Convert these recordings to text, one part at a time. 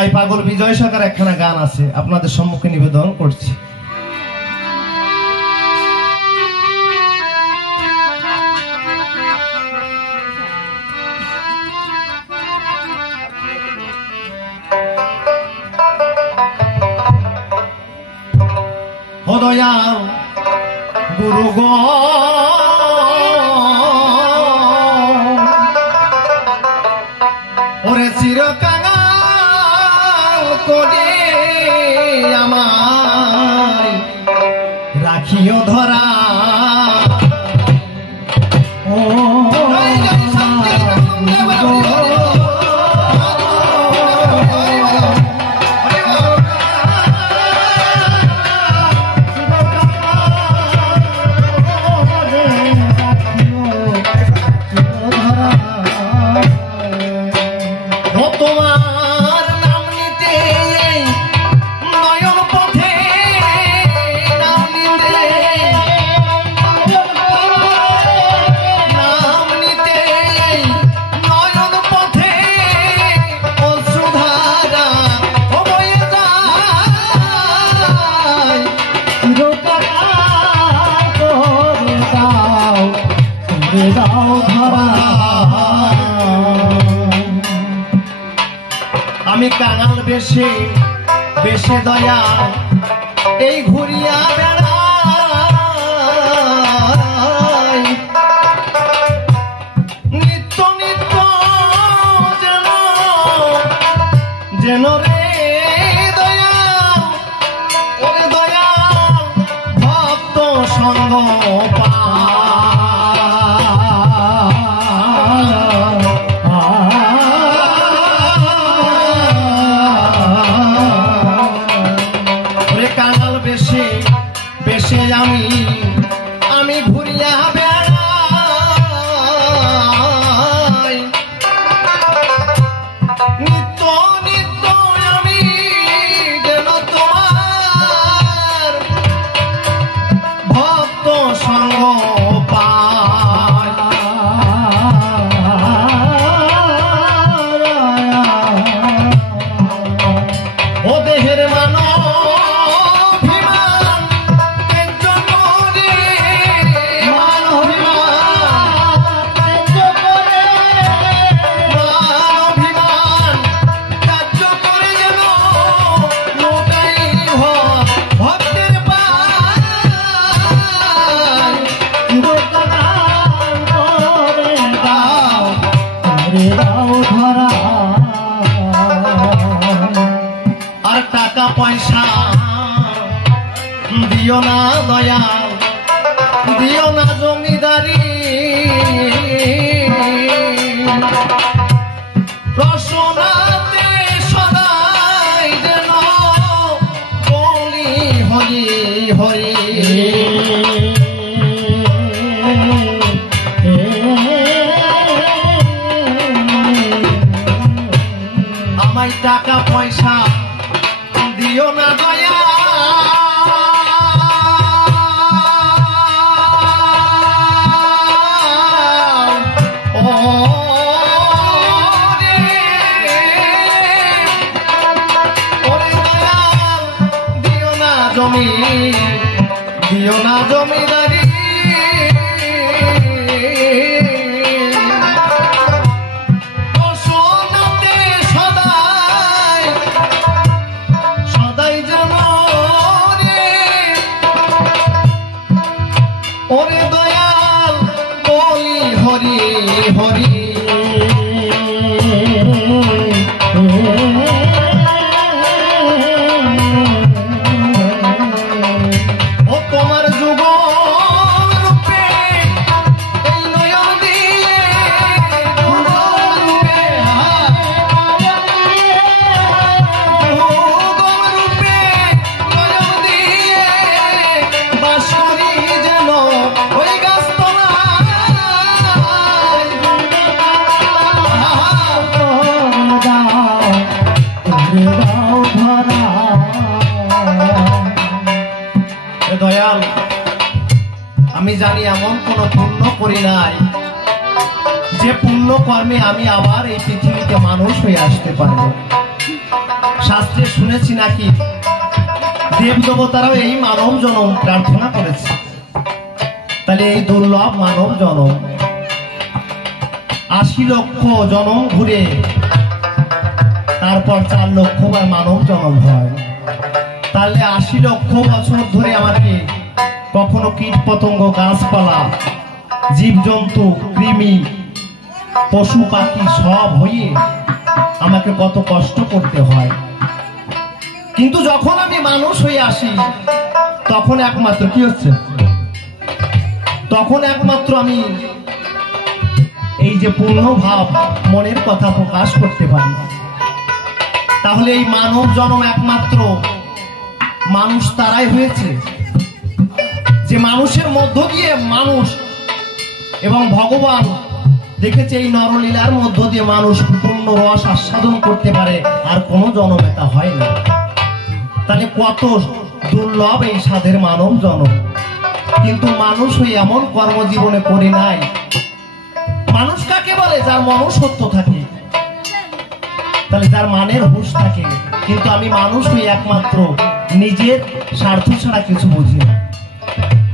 তাই পাগল বিজয় সরকার একখানা গান আছে আপনাদের সম্মুখে নিবেদন করছি। দয়াল গুরু গো ওরে চিরকাল করে আমায় রাখিও ধরা ও আমি কাঙাল বেশে বেশে দয়া এই ঘুরিয়া বেড়াই নিত্য নিত্য যেন যেন রে দয়া ওরে দয়া ভক্ত সঙ্গ আমি ঘুরিয়া বেড়াই নিত্য নিত্য আমি যেন তোমার ভক্ত সঙ্গ পাই ও দেহের মানব আর টাকা পয়সা দিও না দয়া দিও না জমিদারি রসনাতে সদাই যেন বলি হরি হরি আমায় টাকা পয়সা দিও না দয়া দিও না জমি দিও না জমিদারি ওরে দয়াল বলি হরি হরি ও তোমার যুগ রূপে এই নয়ন দিয়ে রূপে রূপে নয়ন দিয়ে বাস করি যেন ওই দয়াল আমি জানি এমন কোন পুণ্য করি নাই যে পুণ্য কর্মে আমি আবার এই পৃথিবীতে মানুষ হয়ে আসতে পারবো। শাস্ত্রে শুনেছি নাকি দেব দেবতারাও এই মানব জনম প্রার্থনা করেছে। তাহলে এই দুর্লভ মানব জনম ৮০ লক্ষ জনম ঘুরে তারপর ৪ লক্ষবার মানব জনম হয়। তাহলে ৮০ লক্ষ বছর ধরে আমাকে কখনো কীট পতঙ্গ, গাছপালা, জীবজন্তু, কৃমি, পশু পাখি সব হয়ে আমাকে কত কষ্ট করতে হয়। কিন্তু যখন আমি মানুষ হয়ে আসি তখন একমাত্র কি হচ্ছে, তখন একমাত্র আমি এই যে পূর্ণ ভাব মনের কথা প্রকাশ করতে পারি। তাহলে এই মানব জন্ম একমাত্র মানুষ তারাই হয়েছে যে মানুষের মধ্য দিয়ে মানুষ এবং ভগবান দেখেছে এই নরলীলার মধ্য দিয়ে মানুষ পূর্ণ রস আস্বাদন করতে পারে, আর কোনো জন্মে তা হয় না। তাহলে কত দুর্লভ এই সাধের মানব জন্ম। কিন্তু মানুষ হয়ে এমন কর্মজীবনে করে নাই। মানুষ কাকে বলে? যার মনুষ্যত্ব থাকে, তাহলে যার মানের হুঁশ থাকে। কিন্তু আমি মানুষ হয়ে একমাত্র নিজের স্বার্থ ছাড়া কিছু বুঝি না।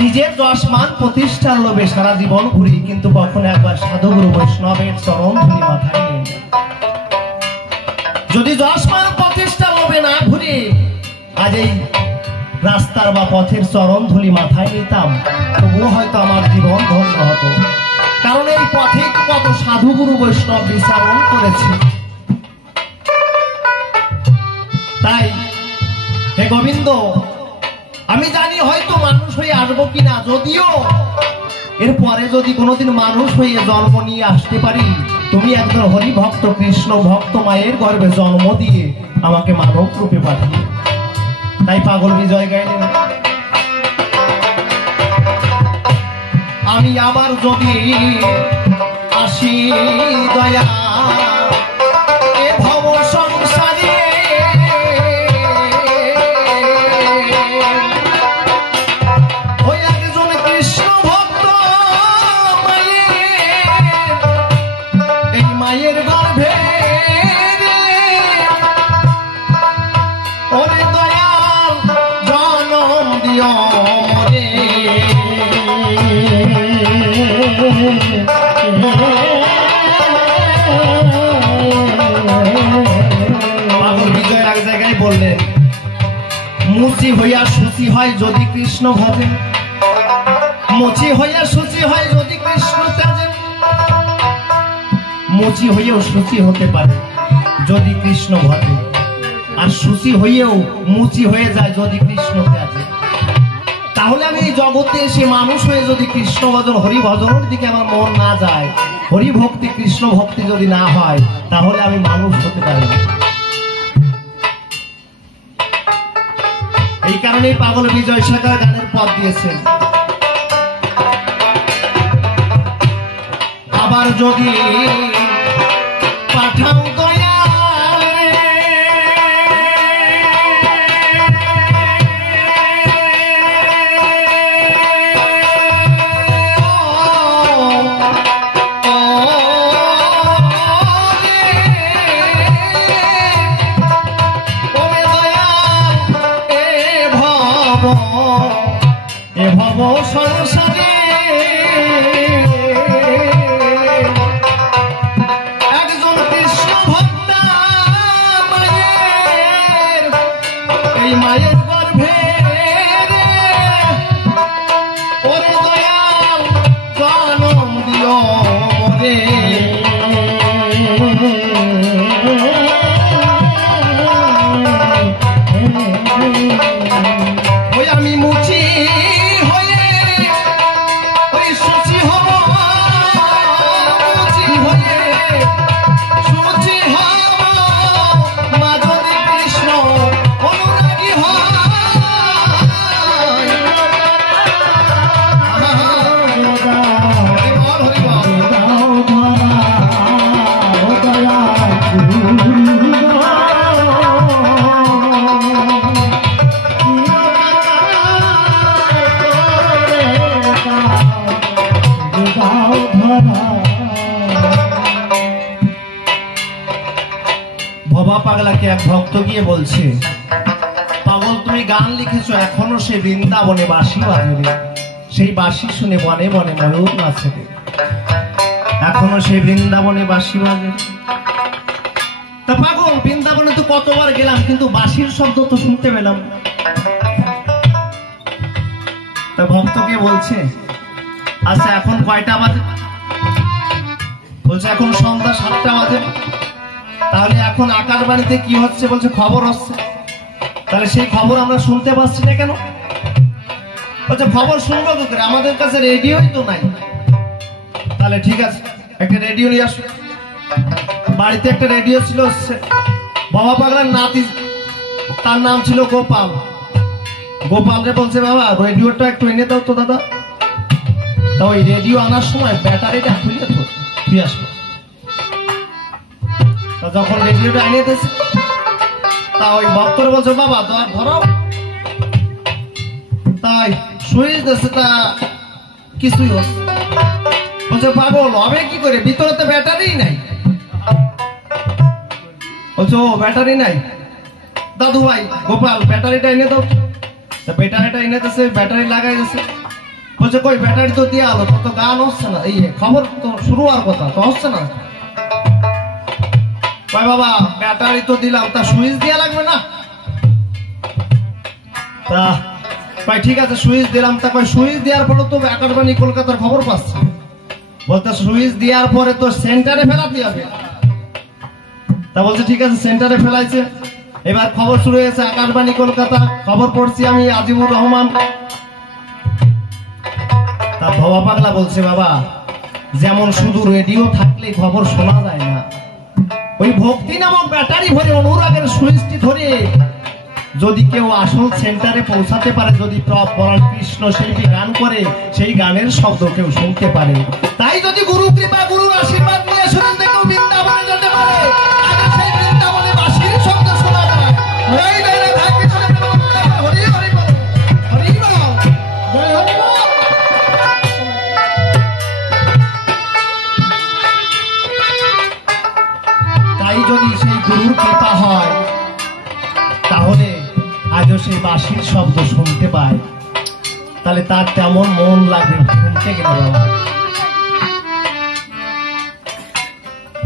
নিজের যশ মান প্রতিষ্ঠার লোভে সারা জীবন ঘুরি, কিন্তু কখনো একবার সাধুগুরু বৈষ্ণবের চরণ ধুলি মাথায় নেই। যদি যশ মান প্রতিষ্ঠার লোভে না ঘুরি আজ এই রাস্তার বা পথের চরণ ধুলি মাথায় নিতাম, তবুও হয়তো আমার জীবন ধন্য হতো। কারণ এই পথে কত সাধুগুরু বৈষ্ণব বিচরণ করেছে। তাই হে গোবিন্দ, আমি জানি হয়তো মানুষ হয়ে আসবো কিনা, যদিও এরপরে যদি কোনোদিন মানুষ হয়ে জন্ম নিয়ে আসতে পারি, তুমি একজন হরি ভক্ত, কৃষ্ণ ভক্ত মায়ের গর্ভে জন্ম দিয়ে আমাকে মানব রূপে পাঠিয়ে। তাই পাগল বিজয় গাইলেন, আমি আবার যদি আসি দয়া এ ভব সংসারে, ওই একজন কৃষ্ণ ভক্ত এই মায়ের গর্ভে, ওরে দয়াল জনম দিও মরে। পাগল বিজয় এক জায়গায় বললেন, মুচি হইয়া সুচি হয় যদি কৃষ্ণ ভজে, মুচি হইয়া সুচি হয় যদি কৃষ্ণ ত্যাজে। মুচি হইয়াও সুচি হতে পারে যদি কৃষ্ণ ভজে, আর সুচি হইয়াও মুচি হয়ে যায় যদি কৃষ্ণ ত্যাজে। তাহলে আমি এই জগতে এসে মানুষ হয়ে যদি কৃষ্ণ ভজন, হরি ভজনের দিকে আমার মন না যায়, হরি ভক্তি কৃষ্ণ ভক্তি যদি না হয়, তাহলে আমি মানুষ হতে পারি না। এই কারণেই পাগল বিজয় সাগর গানের পথ দিয়েছেন, আবার যদি পাঠাও দয়া এ ভব সংসারে, একজন কৃষ্ণ ভক্ত মায়ের, এই মায়ের গর্ভে, ওরে দয়াল জনম দিও মরে। ওই আমি মুচি হয়ে ওই সুচি হব, মুচি হয়ে সুচি হব, মাধবী কৃষ্ণ অনুরাগী হব। পাগলাকে এক ভক্ত গিয়ে বলছে, পাগল তুমি গান লিখেছো, এখনো সে বৃন্দাবনে বাঁশি বাজে, সেই বাঁশি শুনে বনে বনে ময়ূর নাচে, এখনো সে বৃন্দাবনে বাঁশি বাজে। তা পাগল বৃন্দাবনে তো কতবার গেলাম, কিন্তু বাঁশির শব্দ তো শুনতে পেলাম। তা ভক্তকে বলছে, আচ্ছা এখন কয়টা বাজে? বলছে এখন সন্ধ্যা 7টা বাজে। তাহলে এখন আকাশবাণীতে কি হচ্ছে? বলছে খবর হচ্ছে। তাহলে সেই খবর আমরা শুনতে পাচ্ছি না কেন? বলছে খবর শুনবো কি করে, আমাদের কাছে রেডিওই তো নাই। তাহলে ঠিক আছে, একটা রেডিও নিয়ে আসো। বাড়িতে একটা রেডিও ছিল, বাবা পাগলার নাতি, তার নাম ছিল গোপাল। গোপালকে বলছে, বাবা রেডিওটা একটু এনে দাও তো দাদা। তা ওই রেডিও আনার সময় ব্যাটারিটা খুলে তো দিয়ে আসবে। যখন রেডিওটা এনে দিয়েছে, তা ওই ভক্তর বলছে, বাবা ধরাও। তাই সুইচ দিয়েছে, তা কিছুই হচ্ছে। বলছে পাগল হবে কি করে, ভিতরে তো ব্যাটারি নাই। বলছে ও ব্যাটারি নাই, দাদু ভাই গোপাল ব্যাটারিটা এনে দাও। ব্যাটারিটা এনে দিয়েছে, ব্যাটারি লাগাই দিয়েছে। বলছে কই ব্যাটারি তো দিয়ে আলো, তো গান হচ্ছে না, এই খবর তো শুরু হওয়ার কথা তো হচ্ছে না। ভাই বাবা ব্যাটারি তো দিলাম, তা সুইচ দেওয়া লাগবে না? তা ভাই ঠিক আছে সুইচ দিলাম। তা কই সুইচ দেওয়ার পরে তো আকাশবাণী কলকাতার খবর পাচ্ছে। বলতে সুইচ দেওয়ার পরে তো সেন্টারে ফেলাতে হবে। তা বলছে ঠিক আছে, সেন্টারে ফেলাইছে। এবার খবর শুরু হয়েছে, আকাশবাণী কলকাতা। খবর পড়ছি আমি, আজিমুর রহমান। তা বাবা পাগলা বলছে, বাবা যেমন শুধু রেডিও থাকলে খবর শোনা যায় না, ওই ভক্তি নামক ব্যাটারি ভরে অনুরাগের সুইচটি ধরে যদি কেউ আসল সেন্টারে পৌঁছাতে পারে, যদি পরাণ কৃষ্ণ শিল্পী গান করে, সেই গানের শব্দ কেউ শুনতে পারে। তাই যদি গুরু কৃপা, গুরুর আশীর্বাদ নিয়ে শুনতে কেউ বৃন্দাবনে যেতে পারে, আগে সেই বৃন্দাবনে বাঁশির শব্দ শোনা যায়। তাই যদি সেই গুরুর কৃপা হয়, তাহলে আজও সেই বাঁশির শব্দ শুনতে পায়, তাহলে তার তেমন মন লাগবে শুনতে গেলে।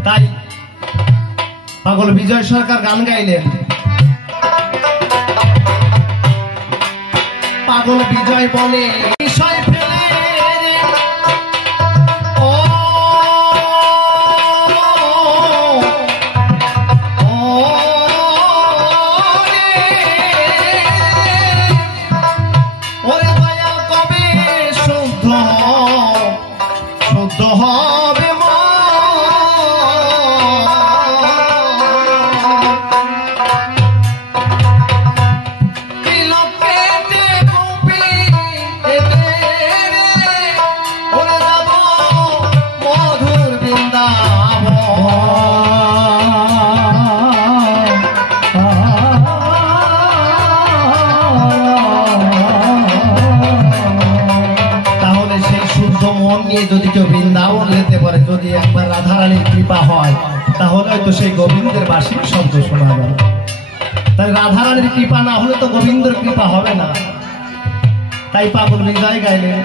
তাই পাগল বিজয় সরকার গান গাইলেন, পাগল বিজয় বলে বিষয় ফেলে হবে মধুর নিয়ে যদি কেউ বৃন্দাবন যেতে পারে, যদি একবার রাধারানীর কৃপা হয়, তাহলে হয়তো সেই গোবিন্দের বাঁশির শব্দ শোনা যাবে। তাই রাধারানীর কৃপা না হলে তো গোবিন্দের কৃপা হবে না। তাই পাগল বিজয় গাইলেন,